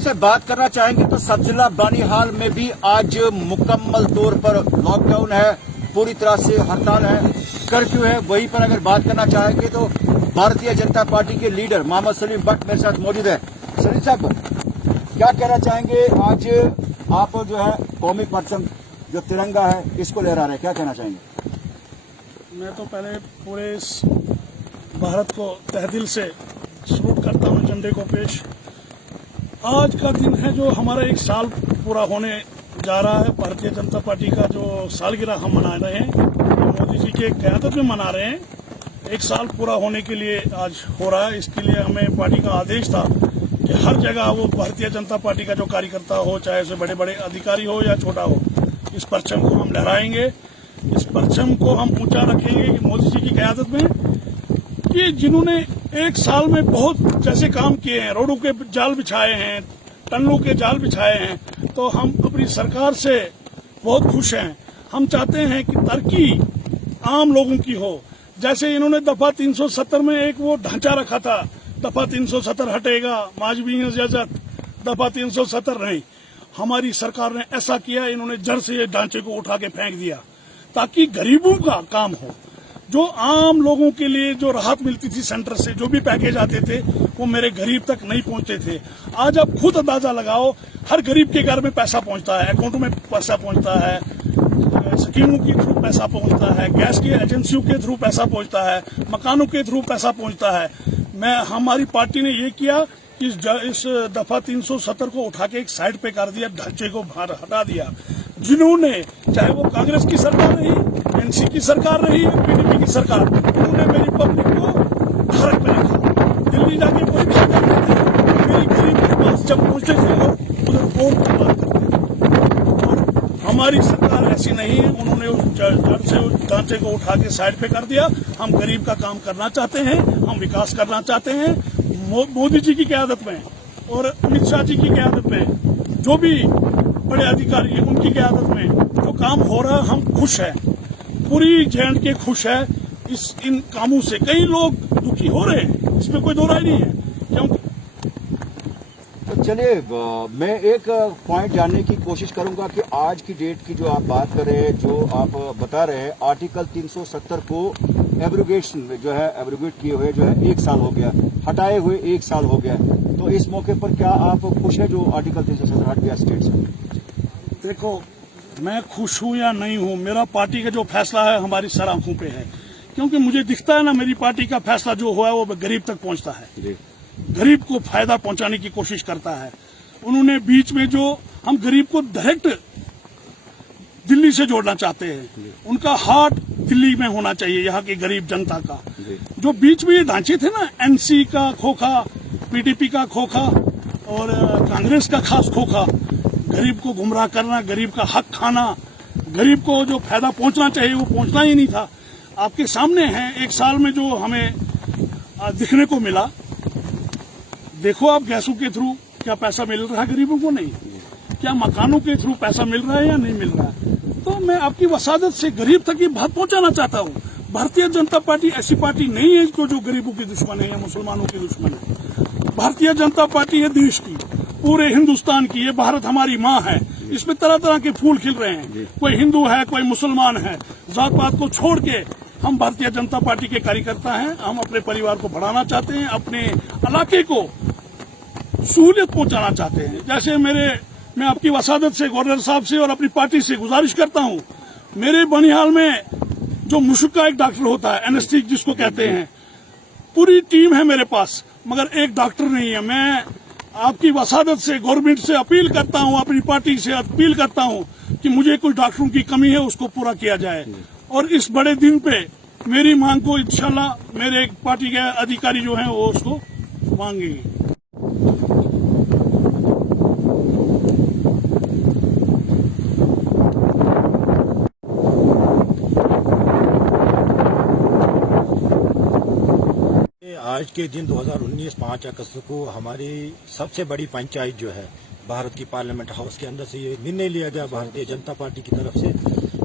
आपसे बात करना चाहेंगे तो सब जिला बानीहाल में भी आज मुकम्मल तौर पर लॉकडाउन है, पूरी तरह से हड़ताल है, कर्फ्यू है। वहीं पर अगर बात करना चाहेंगे तो भारतीय जनता पार्टी के लीडर मोहम्मद सलीम भट्ट मेरे साथ मौजूद है। सलीम साहब, क्या कहना चाहेंगे? आज आप जो है कौमी परचम जो तिरंगा है इसको लहरा रहे हैं, क्या कहना चाहेंगे? मैं तो पहले पूरे इस भारत को तहदिल से सलूट करता हूँ झंडे को पेश। आज का दिन है जो हमारा 1 साल पूरा होने जा रहा है। भारतीय जनता पार्टी का जो सालगिरह हम मना रहे हैं, मोदी जी के क़यादत में मना रहे हैं। 1 साल पूरा होने के लिए आज हो रहा है। इसके लिए हमें पार्टी का आदेश था कि हर जगह वो भारतीय जनता पार्टी का जो कार्यकर्ता हो, चाहे उसे बड़े बड़े अधिकारी हो या छोटा हो, इस परचम को हम लहराएंगे। इस परचम को हम ऊंचा रखेंगे कि मोदी जी की क़यादत में कि जिन्होंने 1 साल में बहुत जैसे काम किए हैं, रोडों के जाल बिछाए हैं, टनलों के जाल बिछाए हैं, तो हम अपनी सरकार से बहुत खुश हैं। हम चाहते हैं कि तरक्की आम लोगों की हो। जैसे इन्होंने दफा 370 में एक वो ढांचा रखा था, दफा 370 हटेगा, माजबी इजाजत, दफा 370 नहीं। हमारी सरकार ने ऐसा किया, इन्होंने जड़ से ये ढांचे को उठा के फेंक दिया ताकि गरीबों का काम हो। जो आम लोगों के लिए जो राहत मिलती थी सेंटर से, जो भी पैकेज आते थे, वो मेरे गरीब तक नहीं पहुंचते थे। आज आप खुद अंदाजा लगाओ, हर गरीब के घर में पैसा पहुंचता है, अकाउंट में पैसा पहुंचता है, स्कीमों के थ्रू पैसा पहुंचता है, गैस की एजेंसियों के थ्रू पैसा पहुंचता है, मकानों के थ्रू पैसा पहुंचता है। हमारी पार्टी ने ये किया कि इस दफा 370 को उठा के एक साइड पे कर दिया, ढांचे को बाहर हटा दिया। जिन्होंने, चाहे वो कांग्रेस की सरकार रही, एनसी की सरकार रही, पीडीपी की सरकार, उन्होंने मेरी पब्लिक को भारत में रखा। दिल्ली जाके कोई फायदा नहीं थे। मेरी गरीब के पास जब पहुंचे थे वो उधर वोट की बात करते थे। और हमारी सरकार ऐसी नहीं है, उन्होंने उस जड़ से उस ढांचे को उठा के साइड पे कर दिया। हम गरीब का काम करना चाहते हैं, हम विकास करना चाहते हैं। मोदी जी की क़यादत में और अमित शाह जी की क़यादत में, जो भी बड़े अधिकारी हैं उनकी क़यादत में जो काम हो रहा है, हम खुश हैं। पूरी जे.एंड.के खुश है इन कामों से। कई लोग दुखी हो रहे हैं, इसमें कोई दो राय नहीं है। क्योंकि तो चलिए, मैं एक पॉइंट जानने की कोशिश करूंगा कि आज की डेट की जो आप बात कर रहे हैं, जो आप बता रहे हैं, आर्टिकल 370 को एब्रोगेशन में जो है एब्रोगेट किए हुए जो है 1 साल हो गया, हटाए हुए 1 साल हो गया। तो इस मौके पर क्या आप खुश है जो आर्टिकल 370 हट गया स्टेट से? देखो, मैं खुश हूं या नहीं हूं, मेरा पार्टी का जो फैसला है हमारी सर आंखों पे है। क्योंकि मुझे दिखता है ना, मेरी पार्टी का फैसला जो हुआ है वो गरीब तक पहुंचता है, गरीब को फायदा पहुंचाने की कोशिश करता है। उन्होंने बीच में जो, हम गरीब को डायरेक्ट दिल्ली से जोड़ना चाहते हैं, उनका हार्ट दिल्ली में होना चाहिए, यहाँ की गरीब जनता का। जो बीच में ये ढांचे थे ना, एनसी का खोखा, पीडीपी का खोखा और कांग्रेस का खास खोखा, गरीब को गुमराह करना, गरीब का हक खाना, गरीब को जो फायदा पहुंचना चाहिए वो पहुंचना ही नहीं था। आपके सामने है 1 साल में जो हमें दिखने को मिला। देखो आप, गैसों के थ्रू क्या पैसा मिल रहा है गरीबों को? नहीं। क्या मकानों के थ्रू पैसा मिल रहा है या नहीं मिल रहा है? तो मैं आपकी वसादत से गरीब तक ये बात पहुंचाना चाहता हूँ। भारतीय जनता पार्टी ऐसी पार्टी नहीं है जो गरीबों की दुश्मन है या मुसलमानों की दुश्मन है। भारतीय जनता पार्टी है देश की, पूरे हिंदुस्तान की। ये भारत हमारी माँ है, इसमें तरह तरह के फूल खिल रहे हैं। कोई हिंदू है, कोई मुसलमान है, जात पात को छोड़ के हम भारतीय जनता पार्टी के कार्यकर्ता हैं। हम अपने परिवार को बढ़ाना चाहते हैं, अपने इलाके को सहूलियत पहुंचाना चाहते हैं। जैसे मैं आपकी वसादत से, गवर्नर साहब से और अपनी पार्टी से गुजारिश करता हूं, मेरे बनिहाल में जो मुश्क का एक डॉक्टर होता है, एनेस्थीसिया जिसको कहते हैं, पूरी टीम है मेरे पास, मगर एक डॉक्टर नहीं है। मैं आपकी वसादत से, गवर्नमेंट से अपील करता हूं, अपनी पार्टी से अपील करता हूं कि मुझे कुछ डॉक्टरों की कमी है, उसको पूरा किया जाए। और इस बड़े दिन पे मेरी मांग को इंशाल्लाह मेरे पार्टी के अधिकारी जो हैं वो उसको मांगेंगे। आज के दिन 2019 5 अगस्त को हमारी सबसे बड़ी पंचायत जो है भारत की पार्लियामेंट हाउस के अंदर से ये निर्णय लिया गया भारतीय जनता पार्टी की तरफ से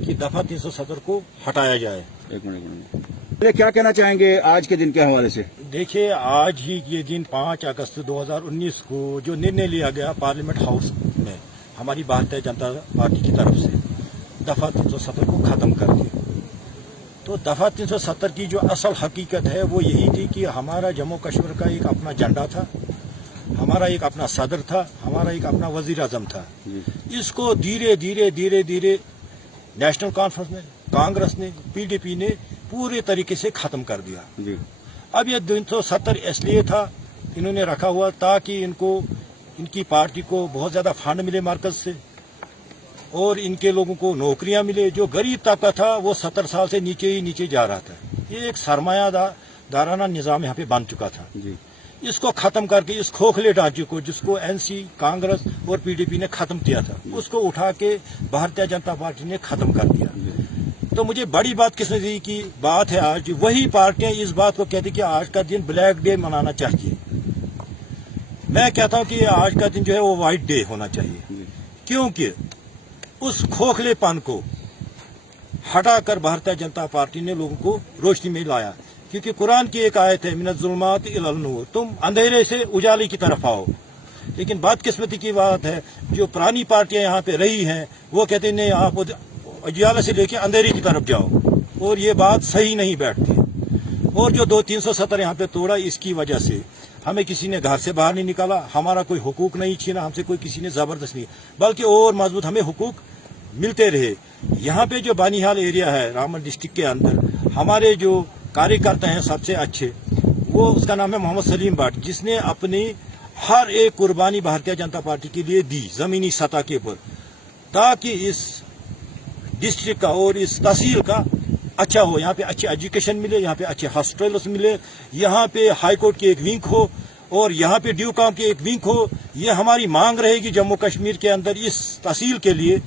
कि दफा 370 को हटाया जाए। एक मिनट। पहले क्या कहना चाहेंगे आज के दिन के हवाले से? देखिए, आज ही ये दिन 5 अगस्त 2019 को जो निर्णय लिया गया पार्लियामेंट हाउस में हमारी भारतीय जनता पार्टी की तरफ से दफा 370 को खत्म कर दिया। तो दफा 370 की जो असल हकीकत है वो यही थी कि हमारा जम्मू कश्मीर का एक अपना झंडा था, हमारा एक अपना सदर था, हमारा एक अपना वजीर आजम था। इसको धीरे धीरे नेशनल कॉन्फ्रेंस ने, कांग्रेस ने, पीडीपी ने पूरे तरीके से खत्म कर दिया। अब ये 370 इसलिए था, इन्होंने रखा हुआ ताकि इनकी पार्टी को बहुत ज्यादा फंड मिले मरकज से और इनके लोगों को नौकरियां मिले। जो गरीब तबका था वो 70 साल से नीचे ही नीचे जा रहा था। ये एक सरमायादाराना निजाम यहाँ पे बन चुका था। इसको खत्म करके इस खोखले ढांचे को जिसको एनसी, कांग्रेस और पीडीपी ने खत्म किया था, उसको उठा के भारतीय जनता पार्टी ने खत्म कर दिया। तो मुझे बड़ी बात किस नजरिए की बात है, आज वही पार्टियां इस बात को कहती कि आज का दिन ब्लैक डे मनाना चाहिए। मैं कहता हूं कि आज का दिन जो है वो व्हाइट डे होना चाहिए, क्योंकि उस खोखलेपन को हटाकर भारतीय जनता पार्टी ने लोगों को रोशनी में लाया। क्योंकि कुरान की एक आयत है, मिनज़ ज़ुल्मात इलल नूर, तुम अंधेरे से उजाले की तरफ आओ। लेकिन बदकिस्मती की बात है, जो पुरानी पार्टियां यहाँ पे रही हैं वो कहते नहीं, आप उजाले से लेके अंधेरे की तरफ जाओ, और ये बात सही नहीं बैठती। और जो 370 यहाँ पे तोड़ा, इसकी वजह से हमें किसी ने घर से बाहर नहीं निकाला, हमारा कोई हुकूक नहीं छीना, हमसे कोई किसी ने जबरदस्त नहीं, बल्कि और मजबूत हमें हुकूक मिलते रहे। यहाँ पे जो बानीहाल एरिया है रामबन डिस्ट्रिक्ट के अंदर, हमारे जो कार्यकर्ता हैं सबसे अच्छे, वो उसका नाम है मोहम्मद सलीम भट्ट, जिसने अपनी हर एक कुर्बानी भारतीय जनता पार्टी के लिए दी जमीनी सतह के ऊपर, ताकि इस डिस्ट्रिक्ट का और इस तहसील का अच्छा हो। यहाँ पे अच्छी एजुकेशन मिले, यहाँ पे अच्छे हॉस्पिटल्स मिले, यहाँ पे हाई कोर्ट की एक विंग हो और यहाँ पे ड्यू काम की एक विंग हो। ये हमारी मांग रहेगी जम्मू कश्मीर के अंदर इस तहसील के लिए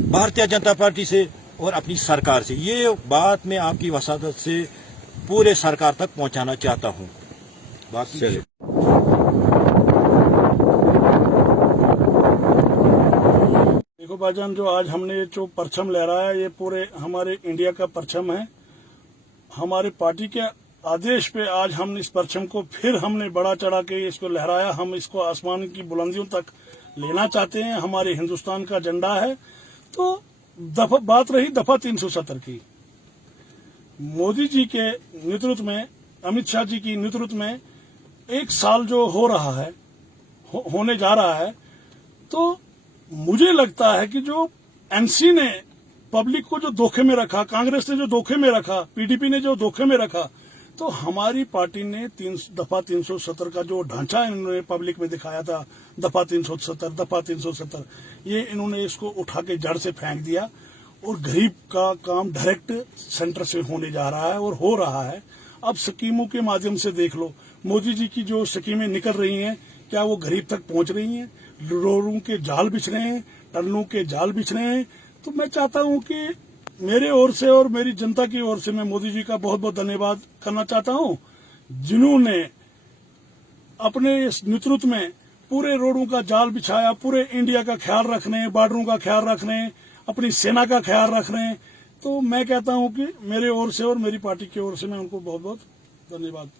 भारतीय जनता पार्टी से और अपनी सरकार से। ये बात मैं आपकी वसादत से पूरे सरकार तक पहुंचाना चाहता हूं। बाकी देखो भाईजान, जो आज हमने जो परचम लहराया, ये पूरे हमारे इंडिया का परचम है। हमारे पार्टी के आदेश पे आज हम इस परचम को फिर हमने बढ़ा चढ़ा के इसको लहराया। हम इसको आसमान की बुलंदियों तक लेना चाहते हैं। हमारे हिंदुस्तान का झंडा है। तो बात रही दफा 370 की, मोदी जी के नेतृत्व में, अमित शाह जी की नेतृत्व में एक साल जो हो रहा है, होने जा रहा है, तो मुझे लगता है कि जो एनसी ने पब्लिक को जो धोखे में रखा, कांग्रेस ने जो धोखे में रखा, पीडीपी ने जो धोखे में रखा, तो हमारी पार्टी ने दफा 370 का जो ढांचा इन्होंने पब्लिक में दिखाया था, दफा 370, ये इन्होंने इसको उठा के जड़ से फेंक दिया और गरीब का काम डायरेक्ट सेंटर से होने जा रहा है और हो रहा है। अब स्कीमों के माध्यम से देख लो, मोदी जी की जो स्कीमें निकल रही हैं, क्या वो गरीब तक पहुंच रही हैं? रोडों के जाल बिछ रहे हैं, टनलों के जाल बिछ रहे हैं। तो मैं चाहता हूं कि मेरे ओर से और मेरी जनता की ओर से मैं मोदी जी का बहुत बहुत धन्यवाद करना चाहता हूं, जिन्होंने अपने इस नेतृत्व में पूरे रोडों का जाल बिछाया, पूरे इंडिया का ख्याल रखने, बॉर्डरों का ख्याल रखने, अपनी सेना का ख्याल रखने। तो मैं कहता हूं कि मेरे ओर से और मेरी पार्टी की ओर से मैं उनको बहुत बहुत धन्यवाद